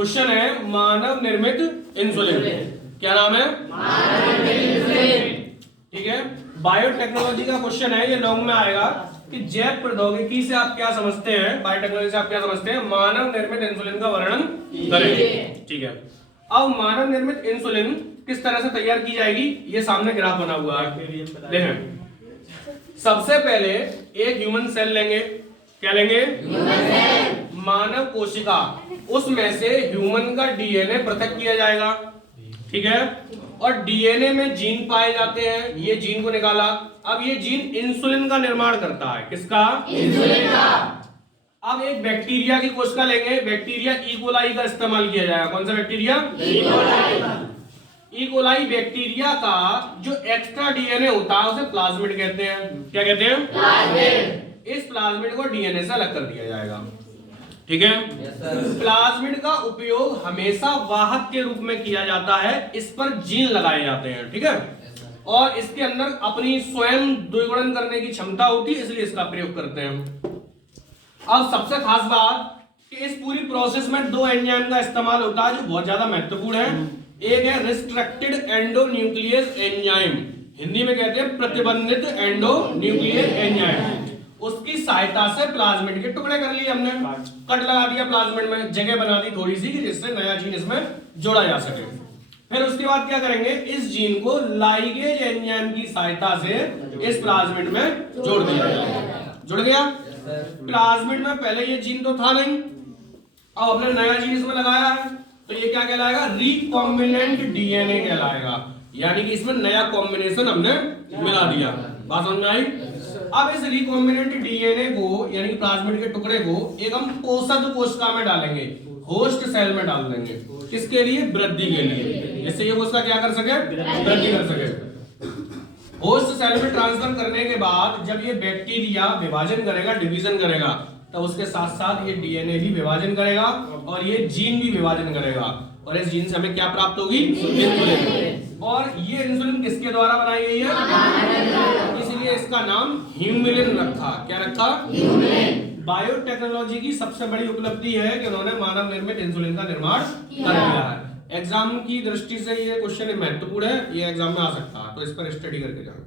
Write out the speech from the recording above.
Question है मानव निर्मित insulin. क्या नाम है? मानव निर्मित इंसुलिन। ठीक है, बायोटेक्नोलॉजी का क्वेश्चन है, ये लॉन्ग में आएगा कि जैव प्रौद्योगिकी से आप क्या समझते हैं, बायोटेक्नोलॉजी से आप क्या समझते हैं, मानव निर्मित इंसुलिन का वर्णन करें। ठीक है, अब मानव निर्मित इंसुलिन किस तरह से तैयार की जाएगी, ये सामने ग्राफ बना हुआ है, देखें। सबसे पहले एक ह्यूमन सेल लेंगे। क्या लेंगे? Human cell. मानव कोशिका, उसमें से ह्यूमन का डीएनए पृथक किया जाएगा। ठीक है, और डीएनए में जीन पाए जाते हैं, ये जीन को निकाला। अब ये जीन इंसुलिन का निर्माण करता है। किसका? इंसुलिन का। अब एक बैक्टीरिया की कोशिका लेंगे, बैक्टीरिया ई कोलाई का इस्तेमाल किया जाएगा। कौन सा bacteria? E coli. E coli bacteria का जो एक्स्ट्रा डीएनए होता है उसे प्लाज्मिड कहते हैं। क्या कहते हैं? प्लाज्मिड। इस प्लाज्मिड को डीएनए से अलग कर दिया जाएगा। ठीक है, प्लाज्मिड का उपयोग हमेशा वाहक के रूप में किया जाता है, इस पर जीन लगाए जाते हैं। ठीक है, और इसके अंदर अपनी स्वयं द्विगुणन करने की क्षमता होती है, इसलिए इसका प्रयोग करते हैं। अब सबसे खास बात कि इस पूरी प्रोसेस में दो एंजाइम का इस्तेमाल होता है जो बहुत ज्यादा महत्वपूर्ण है। एक है रिस्ट्रिक्टेड एंडोन्यूक्लियस एंजाइम, हिंदी में कहते हैं प्रतिबंधित एंडोन्यूक्लियस एंजाइम। उसकी सहायता से प्लाज्मिड के टुकड़े कर लिए हमने, कट लगा दिया प्लाज्मिड में, जगह बना दी थोड़ी सी जिससे नया जीन इसमें जोड़ा जा सके। फिर उसके बाद क्या करेंगे, इस जीन को लाइगेज एंजाइम की सहायता से इस प्लाज्मिड में जोड़ दिया जाएगा। जुड़ गया? प्लाज्मिड में पहले ये जीन तो था नहीं, अब हमने नया जीन इसमें लगाया है, तो ये क्या कहलाएगा? रिकॉम्बिनेंट डीएनए कहलाएगा। यानी कि इसमें नया कॉम्बिनेशन हमने मिला दिया। बात समझ में आई? अब इस रिकॉम्बिनेंट डीएनए को यानी कि प्लाज्मिड के टुकड़े को एक हम पोषक कोशिका में डालेंगे, होस्ट सेल में डाल देंगे। किसके लिए? वृद्धि के लिए, जिससे ये कोशिका क्या कर सके? वृद्धि कर सके। होस्ट सेल में ट्रांसफर करने के बाद जब ये बैक्टीरिया विभाजन करेगा, डिवीजन करेगा, तब उसके साथ साथ ये डीएनए भी विभाजन करेगा और ये जीन भी विभाजन करेगा, और इस जीन से हमें क्या प्राप्त होगी? इंसुलिन। और ये इंसुलिन किसके द्वारा बनाई गई है? इसलिए इसका नाम ह्यूमिलिन रखा। क्या रखा? ह्यूमिलिन। बायोटेक्नोलॉजी की सबसे बड़ी उपलब्धि है कि उन्होंने मानव निर्मित इंसुलिन का निर्माण कर दिया है। एग्जाम की दृष्टि से ये क्वेश्चन महत्वपूर्ण है, ये एग्जाम में आ सकता है, तो इस पर स्टडी करके जाओ।